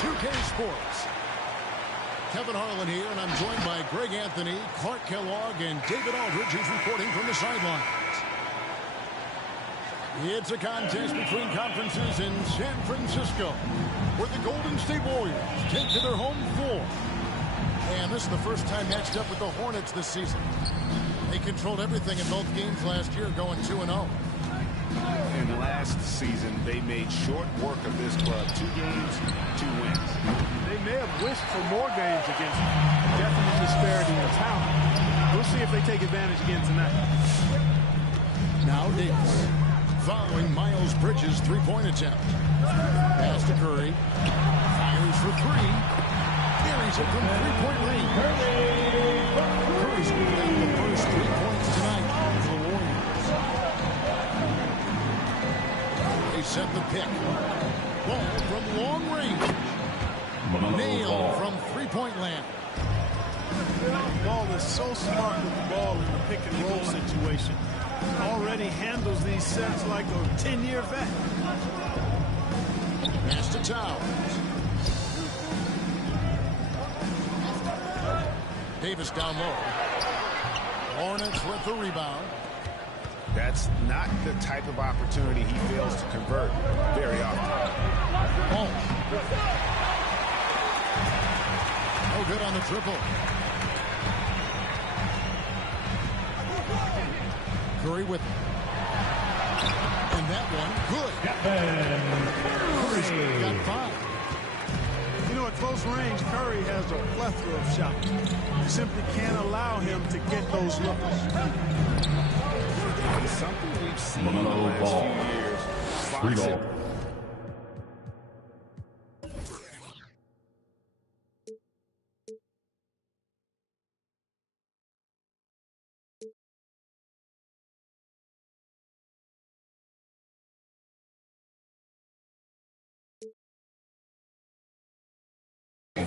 2K Sports. Kevin Harlan here, and I'm joined by Greg Anthony, Clark Kellogg, and David Aldridge, who's reporting from the sidelines. It's a contest between conferences in San Francisco, where the Golden State Warriors take to their home floor. And this is the first time matched up with the Hornets this season. They controlled everything in both games last year, going 2-0. And last season, they made short work of this club. 2 games, 2 wins. They may have wished for more games against definite disparity in talent. We'll see if they take advantage again tonight. Now Davis, following Miles Bridges' three-point attempt. Pass to Curry. Fires for 3. Buries it from three-point range. Curry scored the first 3 points tonight for the Warriors. They set the pick. Ball from long range. Nailed from three-point land. Ball is so smart with the ball in the pick-and-roll situation. Already handles these sets like a 10-year vet. Pass to Towers. Davis down low. Hornets with the rebound. That's not the type of opportunity he fails to convert very often. Oh. No good on the triple. Curry with it. And that one, good. Curry's got 5. You know, at close range, Curry has a plethora of shots. You simply can't allow him to get those looks. It's something we've seen in the last few years.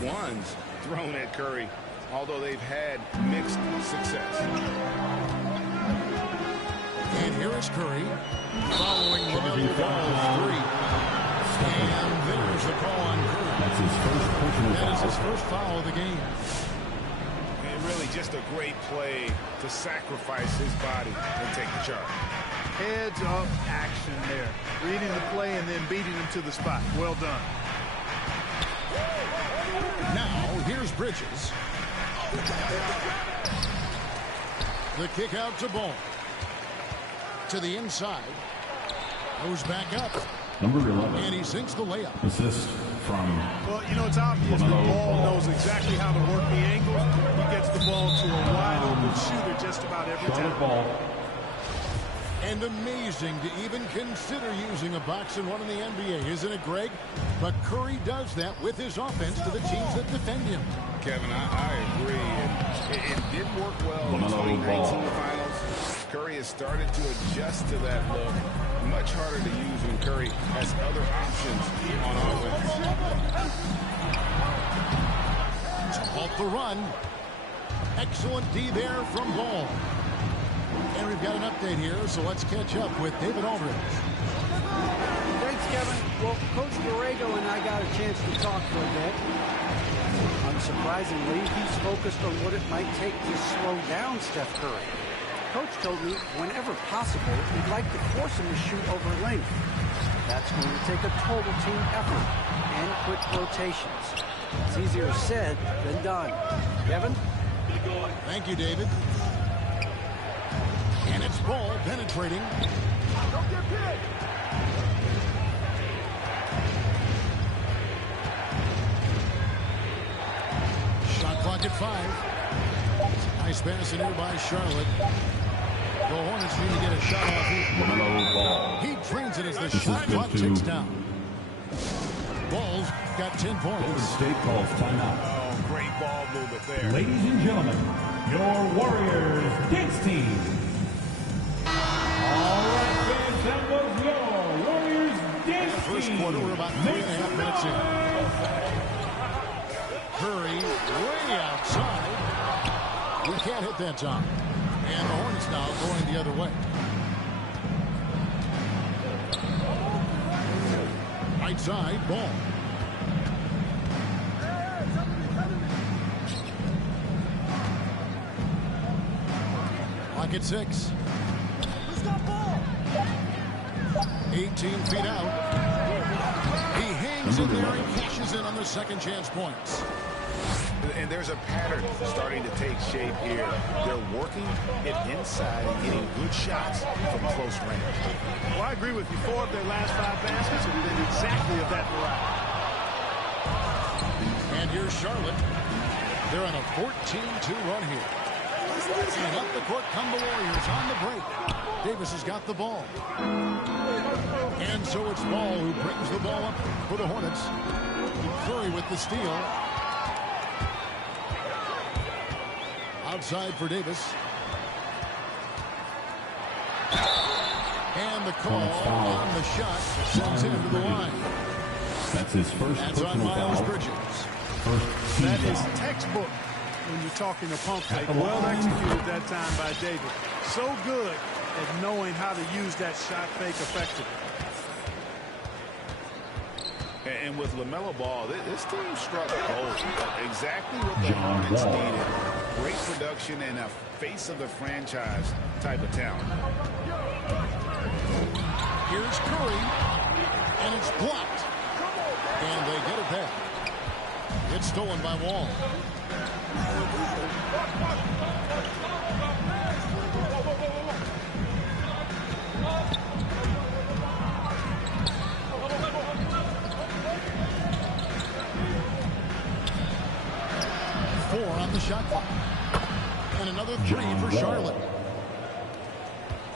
Ones thrown at Curry, although they've had mixed success. And here is Curry following Melo Ball's 3. And there's the call on Curry. That's his first personal foul. That is his first foul of the game. And really just a great play to sacrifice his body and take the charge. Heads-up action there. Reading the play and then beating him to the spot. Well done. Now, here's Bridges. The kick out to Ball. To the inside. Goes back up. Number 11. And he sinks the layup. Assist from... Well, you know, it's obvious that Ball knows exactly how to work the angles. He gets the ball to a wide-open shooter just about every time. Ball. And amazing to even consider using a box and one in the NBA, isn't it, Greg? But Curry does that with his offense to the teams that defend him. Kevin, I agree. It did work well in the 2019 finals. Curry has started to adjust to that look. Much harder to use when Curry has other options on offense. To halt the run. Excellent D there from Ball. And we've got an update here, so let's catch up with David Aldridge. Thanks, Kevin. Well, Coach Borrego and I got a chance to talk for a bit. Unsurprisingly, he's focused on what it might take to slow down Steph Curry. Coach told me whenever possible, he'd like to force him to shoot over length. That's going to take a total team effort and quick rotations. It's easier said than done. Kevin? Thank you, David. And it's Ball penetrating. Don't get hit. Shot clock at 5. Nice pass in here by Charlotte. The Hornets need to get a shot off here. He drains it as the shot clock ticks down. Ball's got 10 points. Golden State calls timeout. Oh, great ball movement there. Ladies and gentlemen, your Warriors dance team. All right, fans, that was your Warriors dance team. First quarter, we're about 3.5 minutes in. Curry way outside. We can't hit that time. And the Hornets now going the other way. Right side, Ball. at 6. 18 feet out. He hangs in there and cashes in on the second chance points. And there's a pattern starting to take shape here. They're working it inside and getting good shots from close range. Well, I agree with you. 4 of their last 5 baskets have been exactly of that variety. And here's Charlotte. They're on a 14-2 run here. And up the court come the Warriors on the break. Davis has got the ball. And so it's Ball who brings the ball up for the Hornets. Curry with the steal. Outside for Davis. And the call on the shot sends him to the line. That's his first That's on Miles Bridges. That is textbook when you're talking a pump fake. Well executed that time by Davis. So good at knowing how to use that shot fake effectively. And with LaMelo Ball, this team struck gold. Exactly what the Hornets needed. Great production and a face of the franchise type of talent. Here's Curry. And it's blocked. And they get it back. It's stolen by Wall. On the shot clock. And another 3 for Charlotte.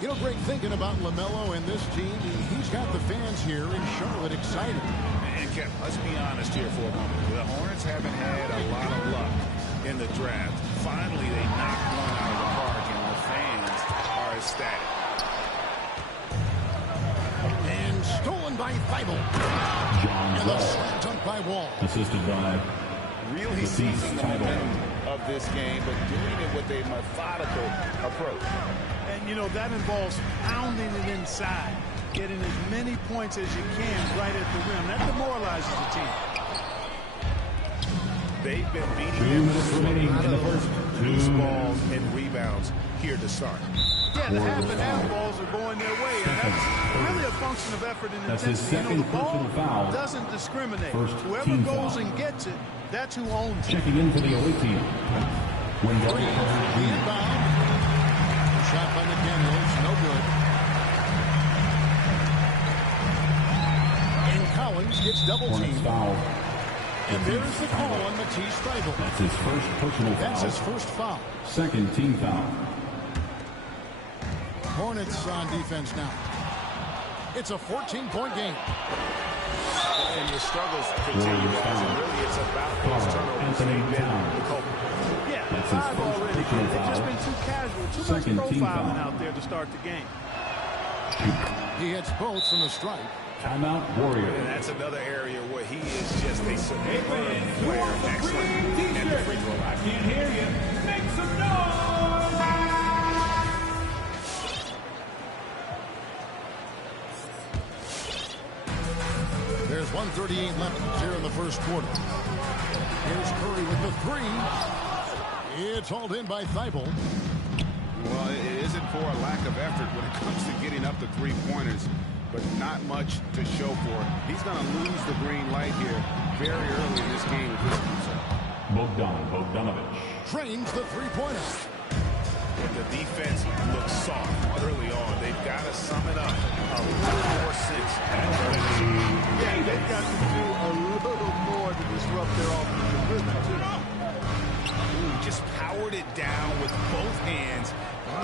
You know, great thinking about LaMelo and this team. He's got the fans here in Charlotte excited. And Kevin, let's be honest here for a moment. The Hornets haven't had a lot of luck in the draft. Finally, they knocked one out of the park, and the fans are ecstatic. And stolen by Thibault. And the slam dunk by Wall. Assisted by Really seizing the momentum of this game, but doing it with a methodical approach. And, you know, that involves pounding it inside, getting as many points as you can right at the rim. That demoralizes the team. They've been beating 2 minutes remaining in the first. loose balls and rebounds here to start. Yeah, the half and half balls are going their way, and that's really a function of effort and That's his intensity. You know, second the ball personal foul. doesn't discriminate. First Whoever team goes foul. and gets it, that's who owns it. Checking in for the away team. Wendell The inbound. Shot by McDaniels. No good. And Collins gets double Hornets teamed. foul. And there's the call on Matisse Thybulle. That's his first personal foul. That's his first foul. Second team foul. Hornets on defense now. It's a 14-point game. And the struggles continue, guys, and really it's about those turnovers. Anthony They've been Town. the culprit. Yeah, That's his 5 first already. personal They've just foul. been too casual, too Second much team profiling foul. out there to start the game. He hits both from the stripe. Timeout Warriors. And that's another area where he is just a superb player. Excellent at the free throw line. Can't hear you. Make some noise! There's 1:38 left here in the first quarter. Here's Curry with the 3. It's hauled in by Thybulle. Well, it isn't for a lack of effort when it comes to getting up to three-pointers, but not much to show for it. He's going to lose the green light here very early in this game with this concern. Bogdanovich. Trains the three-pointer. But the defense looks soft early on. They've got to sum it up a little more sense. Yeah, they've got to do a little more to disrupt their offensive rhythm, too. Ooh, just powered it down with both hands.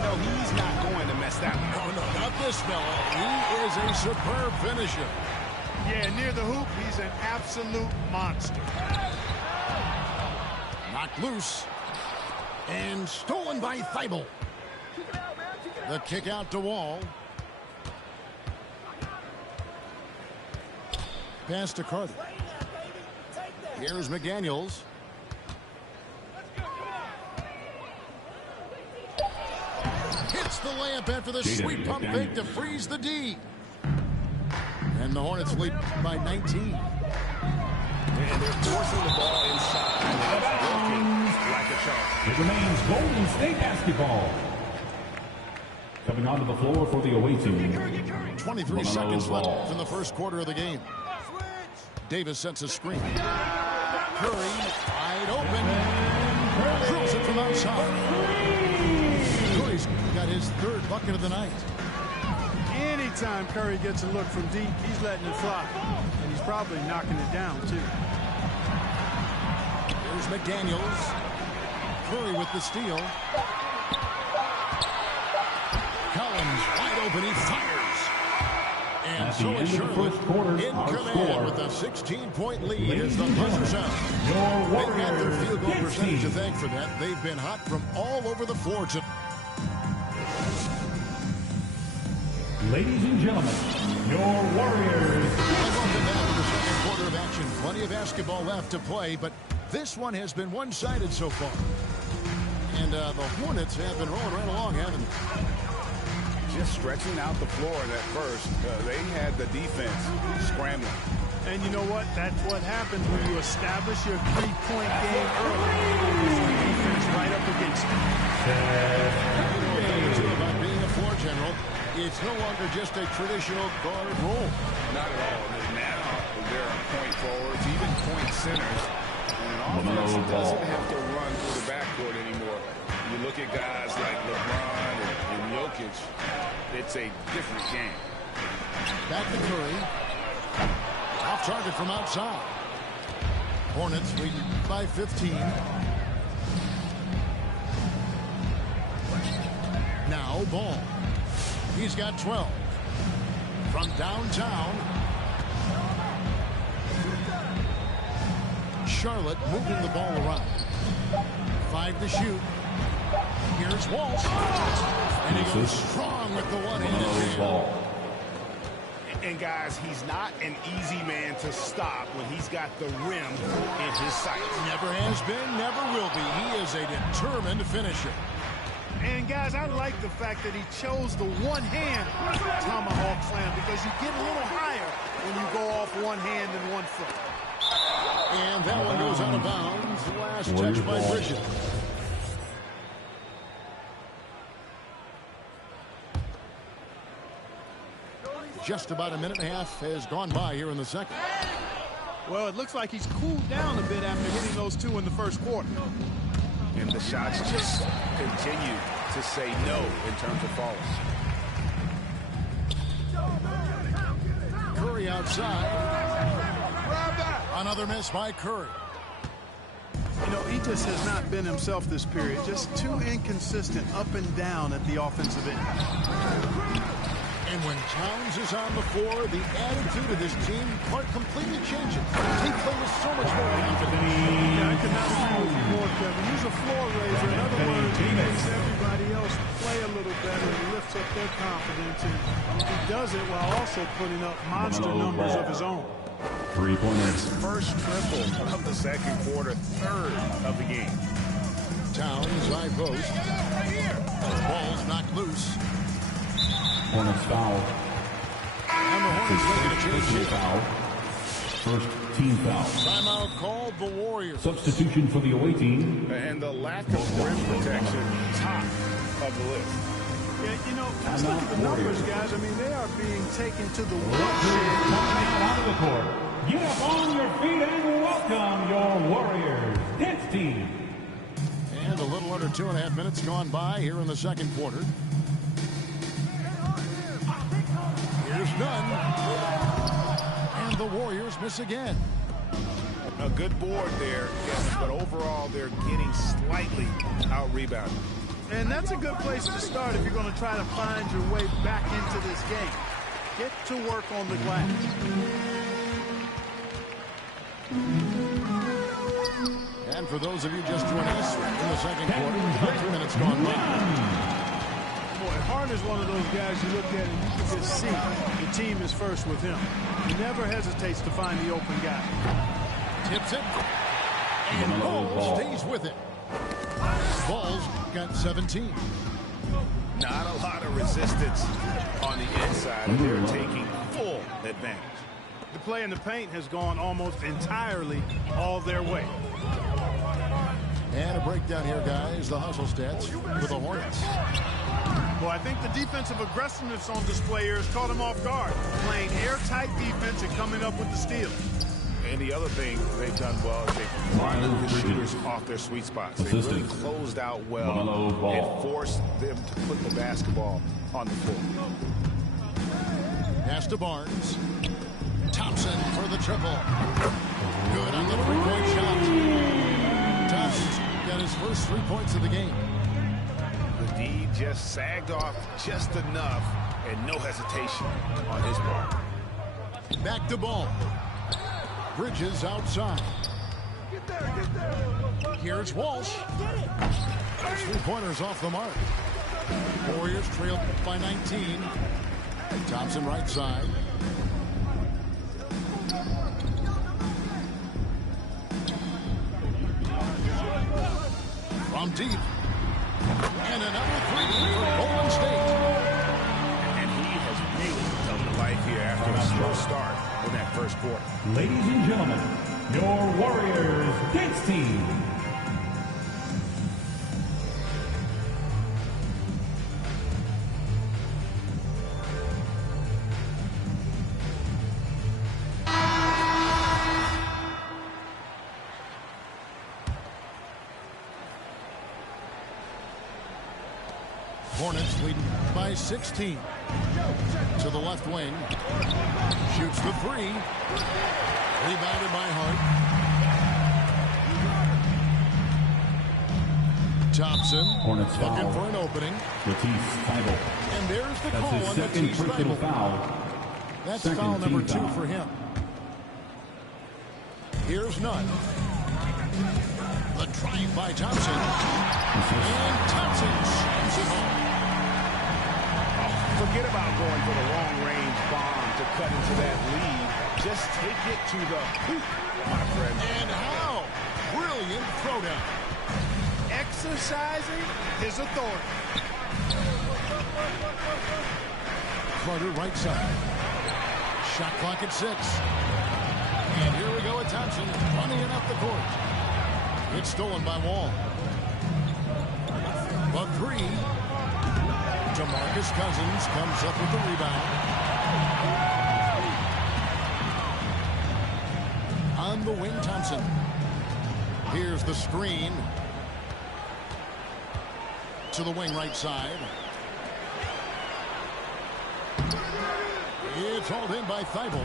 No, he's not going to mess that one up. No, not this fella. He is a superb finisher. Yeah, near the hoop, he's an absolute monster. Knocked loose. And stolen by Thybulle. The kick out to Wall. Pass to Carter. Here's McDaniels. Hits the layup after the sweep pump fake to freeze the D. And the Hornets lead by 19. And they're forcing the ball inside. And it's working like a charm. It remains Golden State basketball. Coming onto the floor for the away team. 23 seconds left in the first quarter of the game. Davis sets a screen. Curry wide open. Drills it from outside. Curry's got his third bucket of the night. Anytime Curry gets a look from deep, he's letting it fly. And he's probably knocking it down, too. Here's McDaniels. Curry with the steal. Collins wide open. He fires. And At so the is end of the Charlotte first quarter, in our command score. with a 16-point lead as Ladies the and buzzer gentlemen, sounds. your They've got their Warriors, field goal percentage to 15. thank for that. They've been hot from all over the floor tonight. Ladies and gentlemen, your Warriors. And welcome back to the second quarter of action. Plenty of basketball left to play, but this one has been one-sided so far. And the Hornets have been rolling right along, haven't they? Just stretching out the floor in that first. They had the defense scrambling. And you know what? That's what happens when you establish your three-point game early. It's the defense right up against it. About being a floor general, it's no longer just a traditional guard role. Not at all. Now there are point forwards, even point centers. And an offense doesn't have to run through the backcourt anymore. You look at guys like LeBron and Jokic, it's a different game. Back to Curry. Off target from outside. Hornets leading by 15. Now Ball. He's got 12. From downtown. Charlotte moving the ball around. 5 to shoot. Here's Walsh. And he goes strong with the one-handed jam. And guys, he's not an easy man to stop when he's got the rim in his sights. Never has been, never will be. He is a determined finisher. And guys, I like the fact that he chose the one-hand tomahawk slam because you get a little higher when you go off one hand and one foot. And that one goes out of bounds. Last touch by Bridges. Just about a minute and a half has gone by here in the second. Well, it looks like he's cooled down a bit after hitting those two in the first quarter. And the shots just continue to say no in terms of falling. Curry outside. Another miss by Curry. You know, he just has not been himself this period. Just too inconsistent up and down at the offensive end. And when Towns is on the floor, the attitude of this team quite completely changes. They play with so much more confidence. Yeah, I could not agree with you more, Kevin. He's a floor raiser. In other words, he makes everybody else play a little better and lifts up their confidence. And he does it while also putting up monster numbers of his own. 3-pointers. First triple of the second quarter, third of the game. Towns high post. Ball's knocked loose. Hornets foul. And the Hornets making a change here. Foul. First team foul. Timeout called the Warriors. Substitution for the away team. And the lack of rim protection, top of the list. Yeah, you know, let's look at the numbers, guys. I mean, they are being taken to the Coming woodshed. out of the court. Get up on your feet and welcome your Warriors. Dance team. And a little under 2.5 minutes gone by here in the second quarter. Here's none. And the Warriors miss again. A good board there, yes, but overall they're getting slightly out-rebounded. And that's a good place to start if you're going to try to find your way back into this game. Get to work on the glass. And for those of you just joining us in the second quarter, about 3 minutes gone by. Boy, Hart is one of those guys you look at and you can just see the team is first with him. He never hesitates to find the open guy. Tips it. And Ball stays with it. Ball's got 17. Not a lot of resistance on the inside, and they're taking full advantage. The play in the paint has gone almost entirely all their way. And a breakdown here, guys. The hustle stats for the Hornets. Well, I think the defensive aggressiveness on display here has caught them off guard. Playing airtight defense and coming up with the steal. And the other thing they've done well is they've brought the shooters off their sweet spots. They really closed out well and forced them to put the basketball on the floor. Pass to Barnes. Thompson for the triple. Good on the three-point shot. Thompson's got his first 3 points of the game. The D just sagged off just enough and no hesitation on his part. Back to Ball. Bridges outside. Here's Walsh. Those 3-pointers off the mark. Warriors trail by 19. Thompson right side. From deep. And another three for Golden State. And he has really come to life here after a slow start in that first quarter. Ladies and gentlemen, your Warriors dance team. Hornets leading by 16. To the left wing. Shoots the three. Rebounded by Hart. Thompson Hornets looking foul. for an opening. Matisse Thybulle. And there's the That's call his on second Matisse personal Thybulle. foul. That's Second foul number team 2 foul. for him. Here's Nunn. The drive by Thompson. And Thompson shoots it home. Forget about going for the long-range bomb to cut into that lead. Just take it to the hoop, my friend. And how? Brilliant throwdown. Exercising his authority. Carter right side. Shot clock at 6. And here we go with Thompson running it up the court. It's stolen by Wall. The three. DeMarcus Cousins comes up with the rebound. On the wing, Thompson. Here's the screen. To the wing right side. It's hauled in by Thybulle.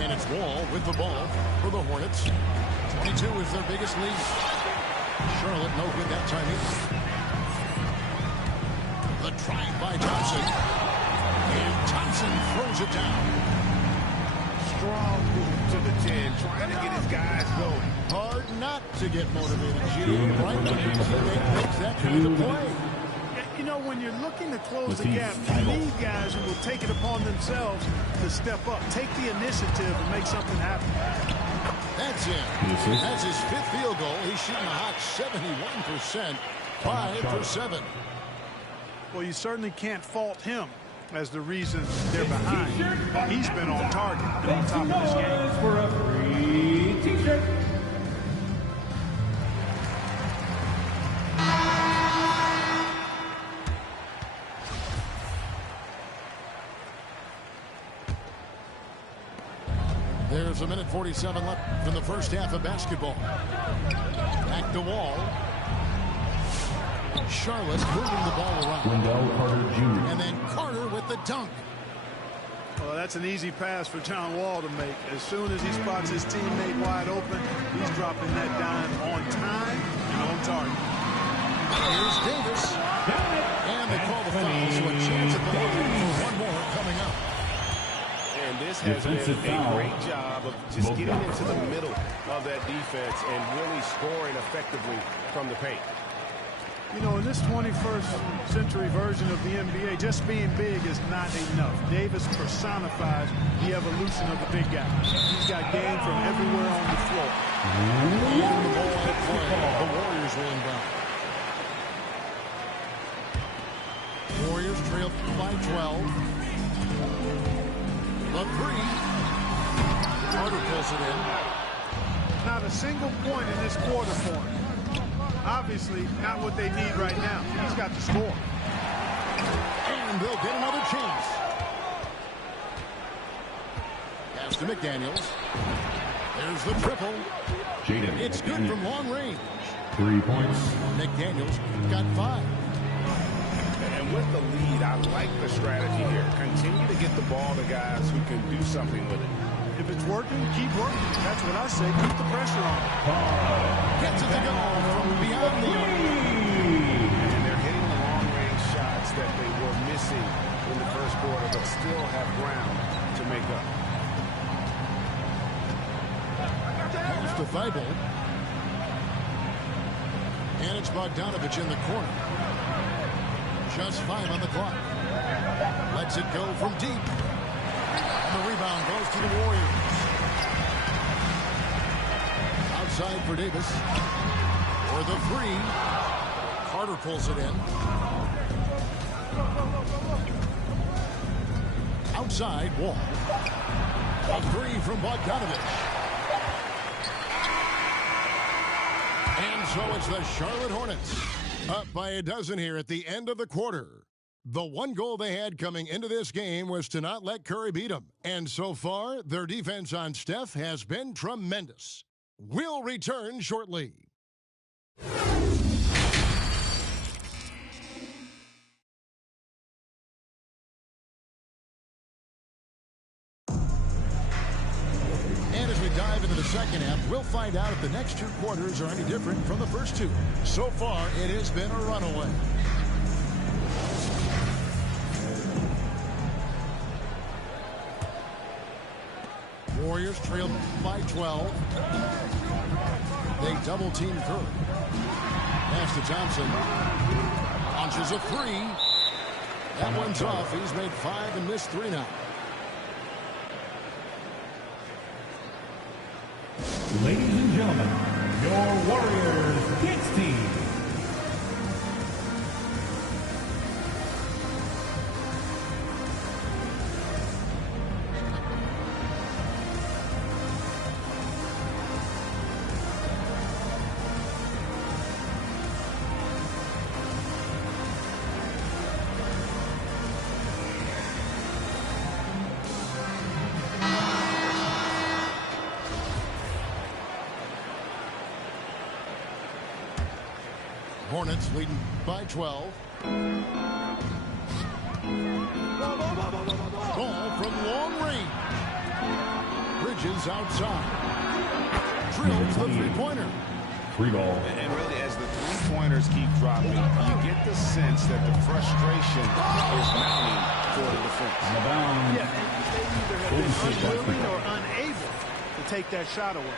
And it's Wall with the ball for the Hornets. 22 is their biggest lead. Charlotte no good that time either. The drive by Thompson. And Thompson throws it down. Strong move to the 10, trying to get his guys going. Hard not to get motivated, Gene. Right when your teammate makes that kind of play. You know, when you're looking to close the Matisse gap, Thybulle. you need guys who will take it upon themselves to step up, take the initiative and make something happen. That's it. That's his 5th field goal. He's shooting a hot 71%. 5 for 7. Well, you certainly can't fault him as the reason they're behind. He's been on target and on top of this game. For a free t-shirt. There's a minute 47 left in the first half of basketball. Back to Wall. Charlotte moving the ball around. Wendell Carter Jr. And then Carter with the dunk. Well, that's an easy pass for John Wall to make. As soon as he spots his teammate wide open, he's dropping that dime on time and on target. Here's Davis. And they call the foul, so a chance at the line for one more coming up. And this has been Defensive a foul. great job of just Both getting guys. into the middle of that defense and really scoring effectively from the paint. You know, in this 21st century version of the NBA, just being big is not enough. Davis personifies the evolution of the big guy. He's got game from everywhere on the floor. And the ball at play. The Warriors will inbound. Warriors trail by 12. The three. Carter pulls it in. Not a single point in this quarter for him. Obviously, not what they need right now. He's got to score. And they'll get another chance. Pass to McDaniels. There's the triple. It's good from long range. 3 points. McDaniels got 5. And with the lead, I like the strategy here. Continue to get the ball to guys who can do something with it. If it's working, keep working. That's what I say. Keep the pressure on. Gets it to go from beyond the arc. And they're hitting the long-range shots that they were missing in the first quarter, but still have ground to make up. Pass to Feibel. And it's Bogdanovich in the corner. Just 5 on the clock. Lets it go from deep. And the rebound goes to the Warriors. Outside for Davis. For the 3. Carter pulls it in. Outside, Wall. A 3 from Bogdanovich. And so it's the Charlotte Hornets. Up by a dozen here at the end of the quarter. The one goal they had coming into this game was to not let Curry beat them. And so far, their defense on Steph has been tremendous. We'll return shortly. And as we dive into the second half, we'll find out if the next 2 quarters are any different from the first 2. So far, it has been a runaway. Warriors trail by 12. They double team Curry. Pass to Thompson. Launches a 3. That one's off. He's made 5 and missed 3 now. Ladies and gentlemen, your Warriors Kids team. Hornets leading by 12. Ball from long range. Bridges outside. Drills the three-pointer. Free ball. And really, as the three-pointers keep dropping, you get the sense that the frustration is mounting for the defense. On the bound. Yeah, they either have been unwilling or unable to take that shot away.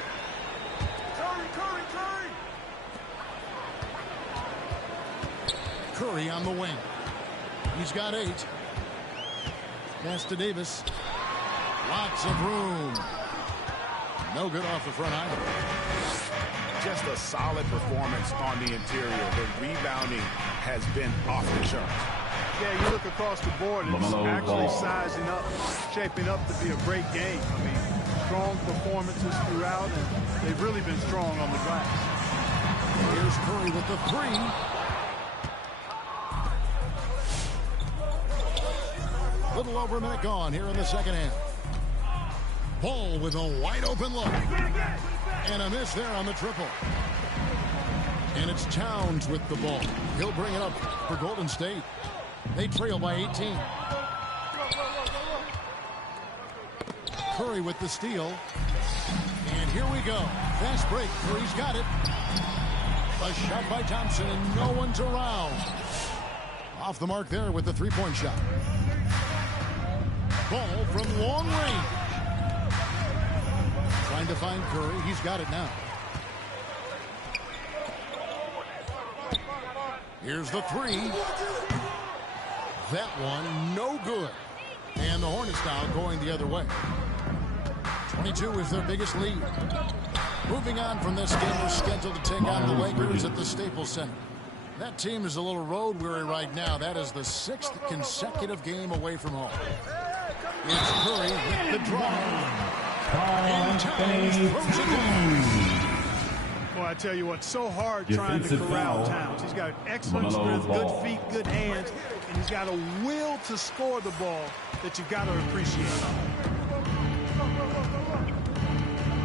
Curry on the wing. He's got 8. Pass to Davis. Lots of room. No good off the front either. Just a solid performance on the interior. The rebounding has been off the charts. Yeah, you look across the board, and it's actually sizing up, shaping up to be a great game. I mean, strong performances throughout, and they've really been strong on the glass. Here's Curry with the 3. Little over a minute gone here in the second half. Ball with a wide open look. And a miss there on the triple. And it's Towns with the ball. He'll bring it up for Golden State. They trail by 18. Curry with the steal. And here we go. Fast break. Curry's got it. A shot by Thompson, and no one's around. Off the mark there with the three-point shot. Ball from long range. Trying to find Curry. He's got it now. Here's the 3. That one, no good. And the Hornets now going the other way. 22 is their biggest lead. Moving on from this game, they're scheduled to take on the Lakers at the Staples Center. That team is a little road weary right now. That is the 6th consecutive game away from home. It's Curry with the drive. And Towns throws it down. Well, I tell you what, so hard trying to Defensive corral foul. Towns. He's got excellent Melo strength, ball. good feet, good hands, and he's got a will to score the ball that you've got to appreciate.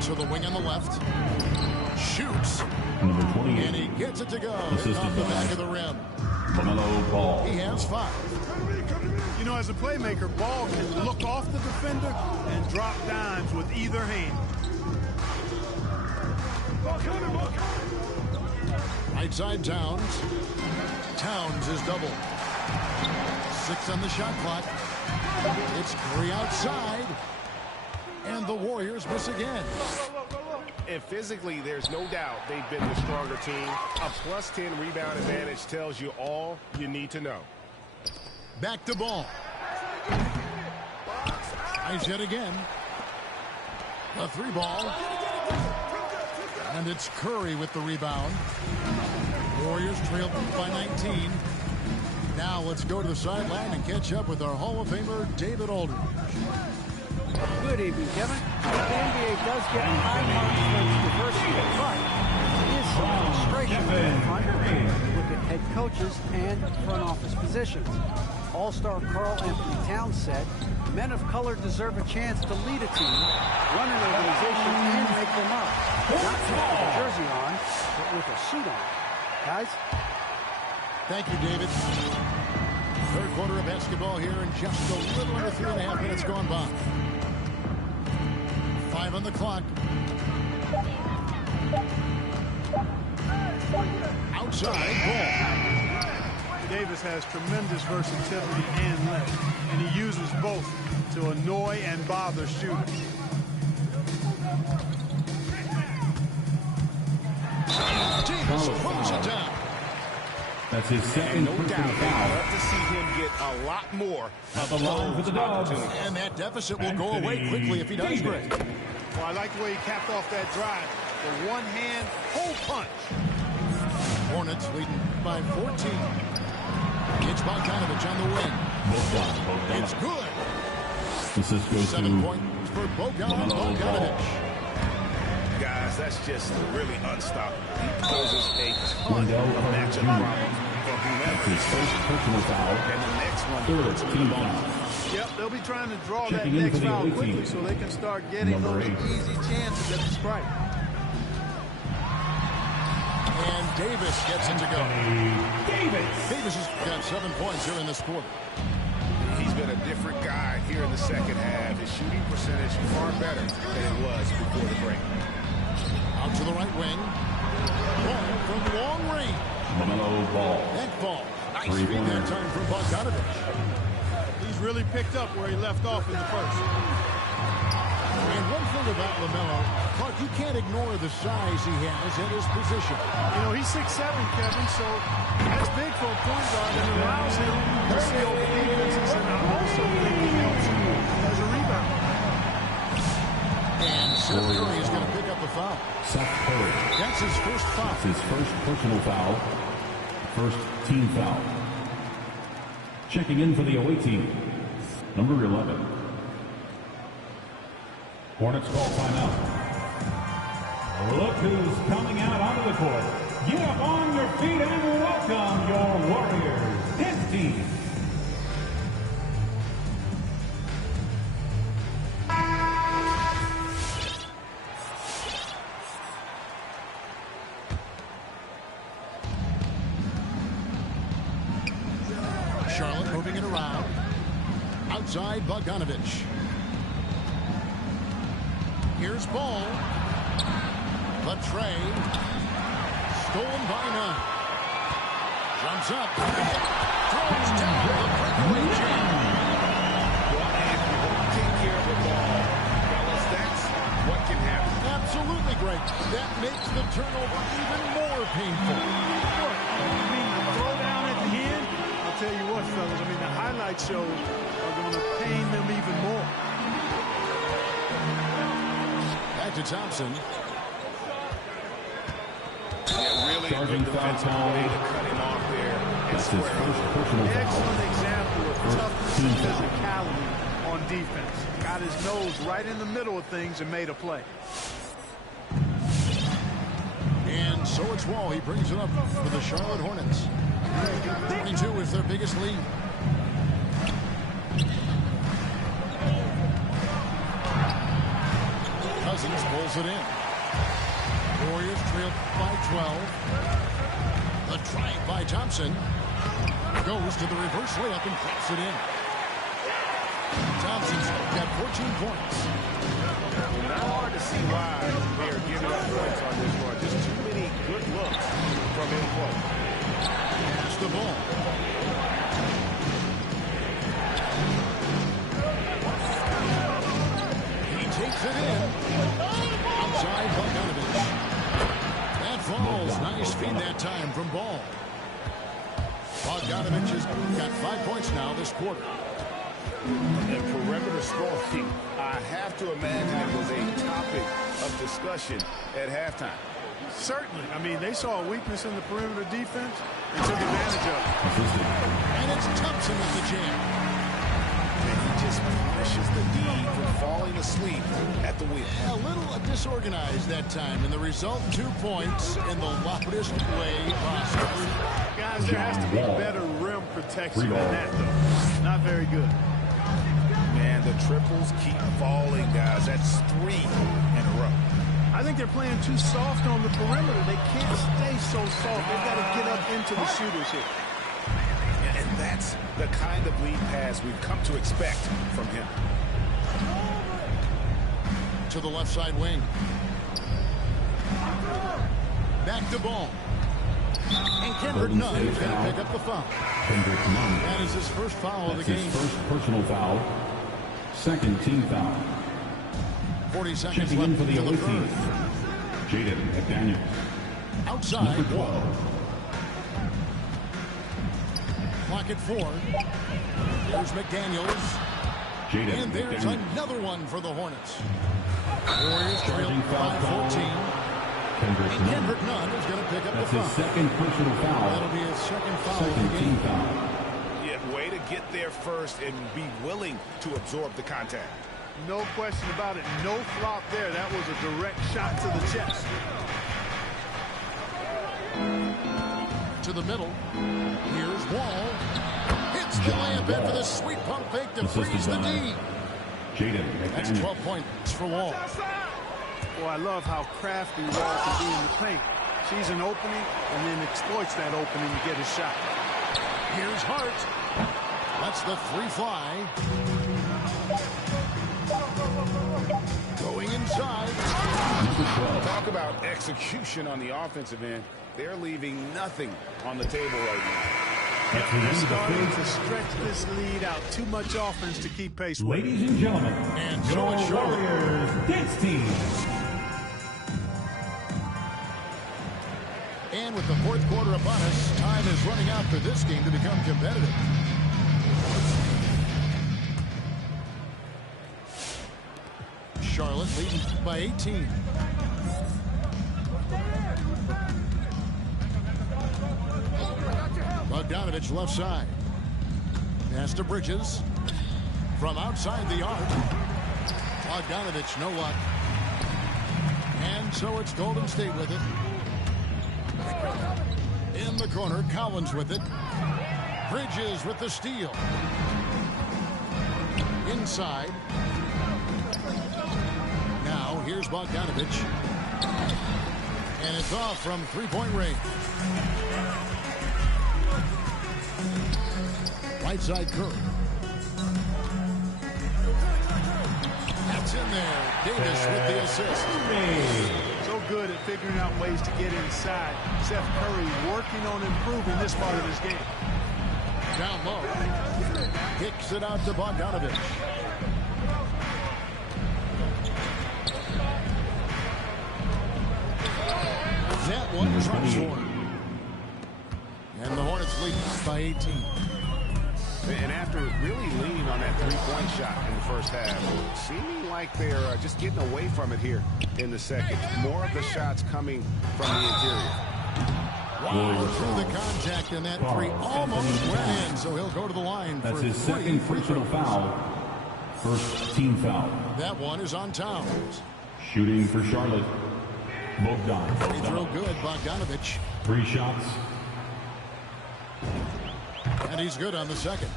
To the wing on the left. Shoots. Number 28. And he gets it to go. Assisted Off the by back of the rim. Melo Ball. He has 5. You know, as a playmaker, Ball can look off the defender and drop dimes with either hand. Right side Towns. Towns is double. 6 on the shot clock. It's Curry outside. And the Warriors miss again. And physically, there's no doubt they've been the stronger team. A +10 rebound advantage tells you all you need to know. Back to Ball. Nice hit again. A 3 ball. And it's Curry with the rebound. Warriors trail by 19. Now let's go to the sideline and catch up with our Hall of Famer, David Aldridge. Good evening, Kevin. The NBA does get high marks for its diversity, but it is some frustration up front. Look at head coaches and front office positions. All-star Karl Anthony Towns said, men of color deserve a chance to lead a team, run an organization, and make their mark. Not just with a jersey on, but with a suit on. Guys? Thank you, David. Third quarter of basketball here in just a little under 3.5 minutes gone by. 5 on the clock. Outside ball. Davis has tremendous versatility and length, and he uses both to annoy and bother shooters. Davis pulls it down. That's his second No doubt, personal I'd foul. love to see him get a lot more At the line for the Dubs. And that deficit will go away quickly if he does break. Well, I like the way he capped off that drive. The one-hand hole punch. Hornets leading by 14. It's Bogdanovich on the wing. It's good. This goes 7 to points for Bogdanovich. Melo Ball. guys. That's just really unstoppable. He poses a ton Wendell of Carter matchup Jr. problems for whomever His first personal foul. and the next one Third puts him in team the bonus. foul. Yep, they'll be trying to draw Checking that in next for the foul away quickly team. so they can start getting Number those 8. easy chances at the strike. And Davis gets it to go. Davis. Davis has got 7 points here in this quarter. He's been a different guy here in the second half. His shooting percentage far better than it was before the break. Out to the right wing. Ball from long range. Melo Ball. That ball. Nice feed Three-pointer. that time from Bogdanovich. He's really picked up where he left off in the first. And one thing about LaMelo, Clark, you can't ignore the size he has at his position. You know, he's 6'7", Kevin, so that's big for a point guard and allows him to see over defenses, and I also think he helps him as a rebounder. And Seth Curry is going to pick up the foul. Seth Curry. That's his first foul. That's his first personal foul. First team foul. Checking in for the away team. Number 11. Hornets call timeout. Look who's coming out onto the court. Get up on your feet and welcome your Warriors. This team. Charlotte moving it around. Outside Bogdanovich. Here's ball. The tray. Stolen by none. Jumps up. Throws down the breakaway jam. Well, and you won't take care of the ball, fellas. That's what can happen. Absolutely great. That makes the turnover even more painful. Look, I mean, the throwdown at the end, I'll tell you what, fellas, I mean, the highlight shows are going to pain them even more. Back to Thompson. Yeah, really Charging good foul defensive call. play to cut him off there and That's his square him first up. personal foul. Excellent example of First toughness team and foul. physicality on defense. Got his nose right in the middle of things and made a play. And Chris Wall, he brings it up for the Charlotte Hornets. 22 is their biggest lead. Cousins pulls it in. Warriors trail by 12. The drive by Thompson. Goes to the reverse layup and claps it in. Thompson's got 14 points. Not hard to see why they are giving up points on this one. Just too many good looks from in play. Pass the ball. He takes it in. Outside Bogdanovich. That falls. Nice feed that time from Ball. Bogdanovich has got 5 points now this quarter. And perimeter scoring, I have to imagine it was a topic of discussion at halftime. Certainly. I mean, they saw a weakness in the perimeter defense and took advantage of it. And it's Thompson with the jam. And he just punishes the D from falling asleep at the wheel. A little disorganized that time, and the result 2 points in the loudest way possible. Guys, there has to be better rim protection than that, though. Not very good. Man, the triples keep falling, guys. That's 3 in a row. I think they're playing too soft on the perimeter. They can't stay so soft. They've got to get up into the shooters here. And that's the kind of lead pass we've come to expect from him. To the left side wing. Back to Ball. And Kendrick Nunn is going to pick up the foul. Kendrick Nunn. That is his first foul of the game. His first personal foul. Second team foul. 40 seconds Checking left in for the away third. team. Jaden McDaniels. Outside. Number 12. Clock at 4. There's McDaniels. Jaden And there's McDaniels. another one for the Hornets. Warriors trail Starting foul by call. 14. Kendrick And Nunn. Kendrick Nunn is going to pick up That's the his foul. second personal foul. That'll be his second foul of Second the team game. foul. Yeah, way to get there first and be willing to absorb the contact. No question about it. No flop there. That was a direct shot to the chest. To the middle. Here's Wall. Hits the layup in for the sweet pump fake to freeze Assisted the by D. Jaden That's McDaniels. 12 points for Wall. Boy, I love how crafty Wall can be in the paint. Sees an opening and then exploits that opening to get a shot. Here's Hart. That's the free fly. Going inside. Number 12. Talk about execution on the offensive end. They're leaving nothing on the table right now. That's the end They're of the starting third. to stretch this lead out. Too much offense to keep pace with. Ladies and gentlemen, And so your it's Charlotte. Warriors dance team. And with the fourth quarter upon us, time is running out for this game to become competitive. Charlotte leading by 18. Bogdanovich left side. Pass to Bridges. From outside the arc. Bogdanovich, no luck. And so it's Golden State with it. In the corner, Collins with it. Bridges with the steal. Inside. Now, here's Bogdanovich. And it's off from three-point range. Right side Curry. That's in there. Davis with the assist. So good at figuring out ways to get inside. Seth Curry working on improving this part of his game. Down low. Kicks it out to Bogdanovich. That one transformed. And the Hornets lead by 18. And after really leaning on that three-point shot in the first half, seeming like they're just getting away from it here in the second. More of the shots coming from the interior. Wow, through the contact, and that three almost went in, so he'll go to the line That's for his three second free personal throws. foul. First team foul. That one is on Towns. Shooting for Charlotte. Free throw good, Bogdanovich. 3 shots. And he's good on the second.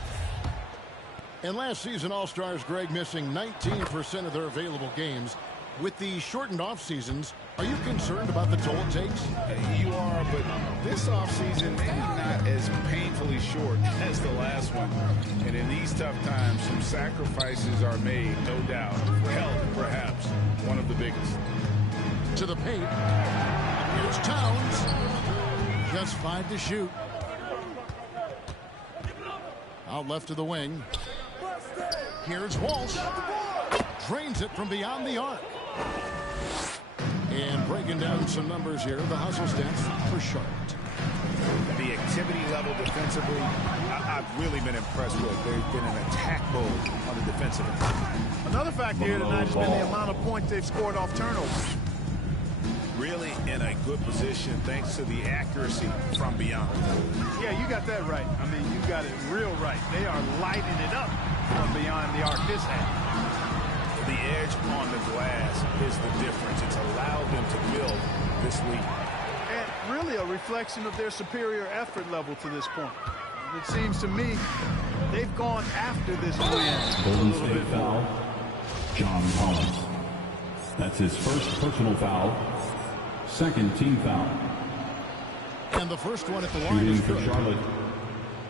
And last season, All-Stars, Greg, missing 19% of their available games. With the shortened off seasons, are you concerned about the toll it takes? You are, but this offseason maybe not as painfully short as the last one. And in these tough times, some sacrifices are made, no doubt. Health, perhaps, one of the biggest. To the paint. Here's Towns. Just 5 to shoot. Out left to the wing. Here's Walsh. Drains it from beyond the arc. And breaking down some numbers here, the hustle stats for Charlotte. The activity level defensively, I've really been impressed with. They've been in attack mode on the defensive end. Another factor here tonight has been the amount of points they've scored off turnovers. Really in a good position thanks to the accuracy from beyond. Yeah, you got that right. I mean, you got it real right. They are lighting it up from beyond the arc this half. The edge on the glass is the difference. It's allowed them to build this lead. And really a reflection of their superior effort level to this point. It seems to me they've gone after this win Golden State foul. John Collins. That's his first personal foul. Second team foul. And the first one at the line Shooting is for good. Charlotte.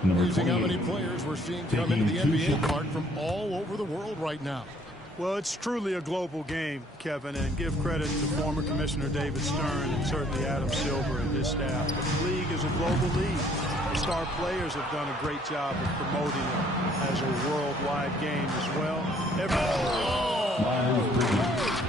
Number Using how 28. many players we're seeing come Taking into the 2 NBA shots. card from all over the world right now. Well, it's truly a global game, Kevin, and give credit to former Commissioner David Stern and certainly Adam Silver and his staff. The league is a global league. The star players have done a great job of promoting it as a worldwide game as well. Miles Bridges.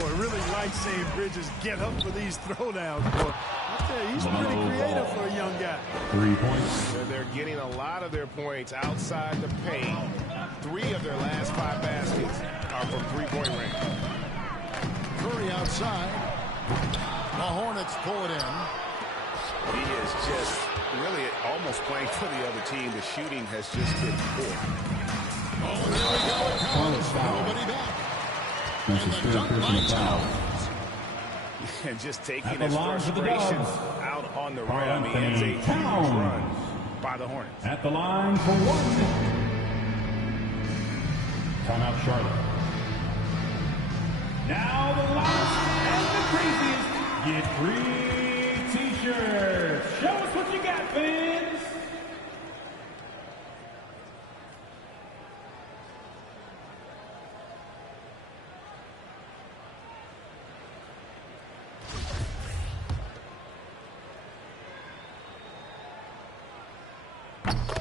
Boy, really like seeing Bridges get up for these throwdowns. Boy, I tell you, he's pretty creative for a young guy. 3 points. They're getting a lot of their points outside the paint. 3 of their last 5 baskets are from three-point range. Curry outside. The Hornets pull it in. He is just really almost playing for the other team. The shooting has just been poor. Oh, and there we go. Collins, foul. nobody back. That's And his the third dunk by personal foul. Towns. And just taking At the his line for the frustration Dubs. out on the Carl rim. He ends a huge Towns. run by the Hornets. At the line for 1. Timeout Charlotte. Now the last and the craziest get free t-shirts. Show us what you got, fans.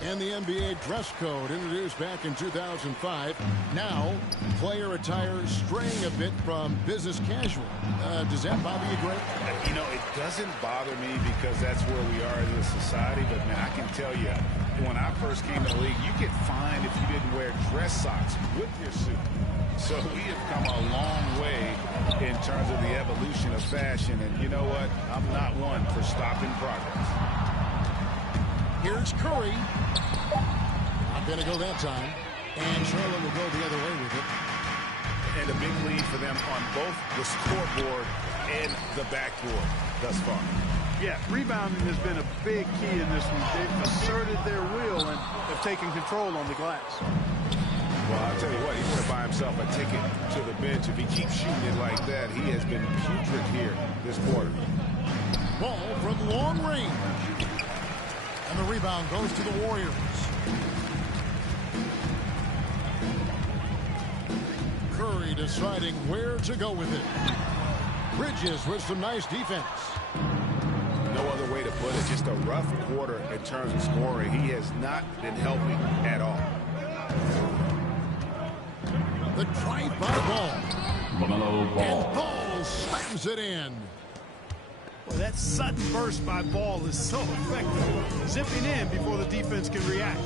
And the NBA dress code introduced back in 2005. Now, player attire straying a bit from business casual. Does that bother you, Greg? You know, it doesn't bother me because that's where we are as a society. But, man, I can tell you, when I first came to the league, you get fined if you didn't wear dress socks with your suit. So we have come a long way in terms of the evolution of fashion. And you know what? I'm not one for stopping progress. Here's Curry. Not going to go that time. And Charlotte will go the other way with it. And a big lead for them on both the scoreboard and the backboard thus far. Yeah, rebounding has been a big key in this one. They've asserted their will and have taken control on the glass. Well, I'll tell you what, he's going to buy himself a ticket to the bench. If he keeps shooting it like that, he has been putrid here this quarter. Ball from long range. And the rebound goes to the Warriors. Curry deciding where to go with it. Bridges with some nice defense. No other way to put it, just a rough quarter in terms of scoring. He has not been helping at all. The drive by Ball. LaMelo Ball. And Ball slams it in. Well, that sudden burst by Ball is so effective. Zipping in before the defense can react.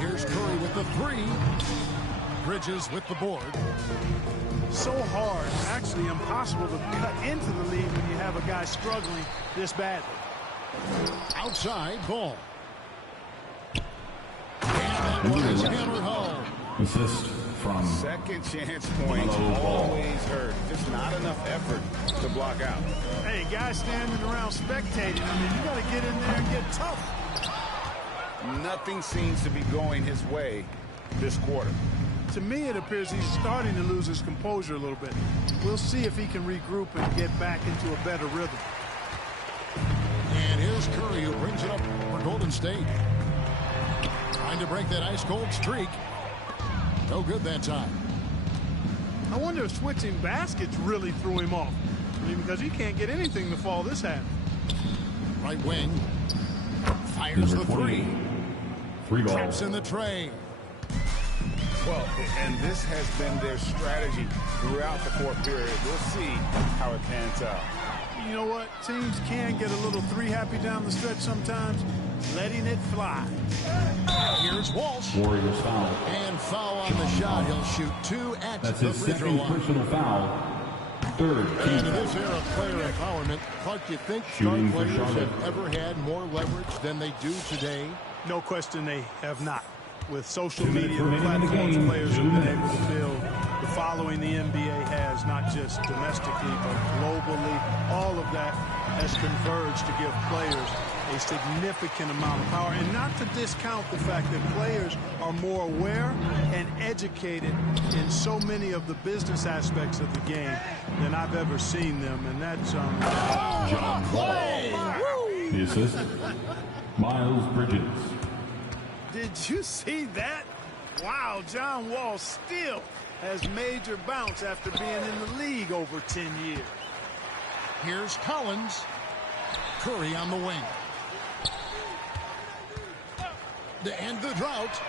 Here's Curry with the 3. Bridges with the board. So hard, actually impossible to cut into the lead when you have a guy struggling this badly. Outside Ball. And that one is hammered home. Assist from Second chance points Melo always hurt. Just not enough effort to block out. Hey, guys standing around spectating. I mean, you got to get in there and get tough. Nothing seems to be going his way this quarter. To me, it appears he's starting to lose his composure a little bit. We'll see if he can regroup and get back into a better rhythm. And here's Curry, who brings it up for Golden State. Trying to break that ice-cold streak. No good that time. I wonder if switching baskets really threw him off. I mean, because he can't get anything to fall this half. Right wing. Fires the three. Free ball. Traps in the tray. Well, and this has been their strategy throughout the fourth period. We'll see how it pans out. You know what? Teams can get a little three-happy down the stretch sometimes. Letting it fly. Here's Walsh. Warriors foul. And foul on the shot. He'll shoot 2 at That's the his free throw second line. personal foul. Third team And in foul. this era of player empowerment, Clark, do you think Shooting star for players Charlotte. have ever had more leverage than they do today? No question they have not. With social 2 minutes media remaining in the platforms, game. players 2 have been minutes. able to build the following the NBA has, not just domestically, but globally. All of that has converged to give players a significant amount of power. And not to discount the fact that players are more aware and educated in so many of the business aspects of the game than I've ever seen them. And that's John Wall. The assist. Miles Bridges. Did you see that? Wow, John Wall still has major bounce after being in the league over 10 years. Here's Collins. Curry on the wing. To end the drought.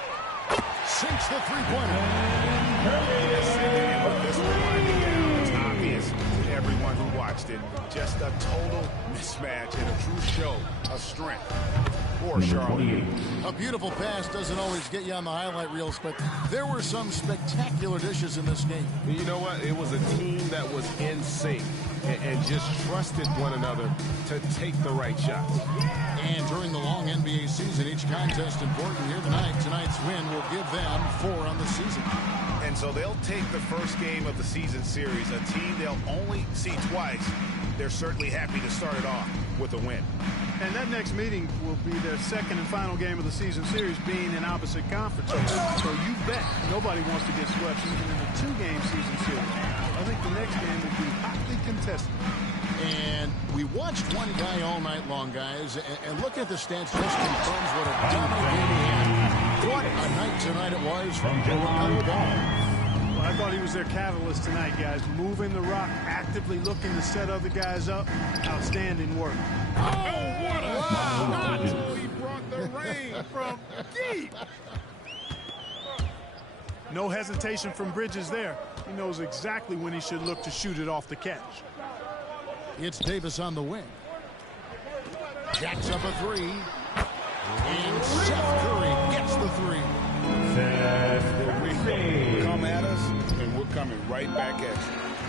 Sinks the three-pointer. This one winding down. It's obvious to everyone who watched it. Just a total mismatch and a true show of strength for Number Charlotte. 28. A beautiful pass doesn't always get you on the highlight reels, but there were some spectacular dishes in this game. You know what? It was a team that was in sync and just trusted one another to take the right shots. And during the long NBA season, each contest important here tonight. Tonight's win will give them 4 on the season. And so they'll take the first game of the season series, a team they'll only see twice. They're certainly happy to start it off with a win. And that next meeting will be their second and final game of the season series, being in opposite conferences. So you bet nobody wants to get swept even in a 2-game season series. I think the next game will be hotly contested. And we watched one guy all night long, guys, and look at the stats, just confirms what a dominant game he had. What a night tonight it was from Melo Ball. Well, I thought he was their catalyst tonight, guys. Moving the rock, actively looking to set other guys up. Outstanding work. Oh, what a Wow. shot! Oh, he brought the rain from deep. No hesitation from Bridges there. He knows exactly when he should look to shoot it off the catch. It's Davis on the wing. Jacks up a 3. And Seth Curry gets the 3. We come at us, and we're coming right back at you.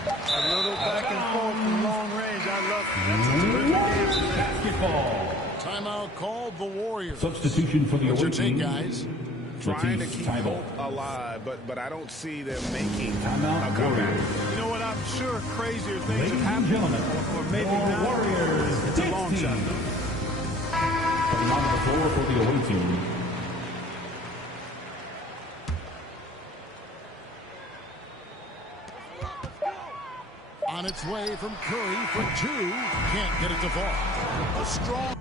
A little back and forth from long range. I love it. That's a terrific answer there. Basketball. Timeout called the Warriors. Substitution for the What's your away take, team. guys? Trying to Matisse keep Thybulle. hope alive, but I don't see them making Timeout, a comeback. Warriors. You know what? I'm sure crazier things Ladies have and happened. gentlemen, Or maybe your not. Warriors It's a long team. shot, though. Coming onto the floor for the away team. On its way from Curry for 2. Can't get it to fall. A strong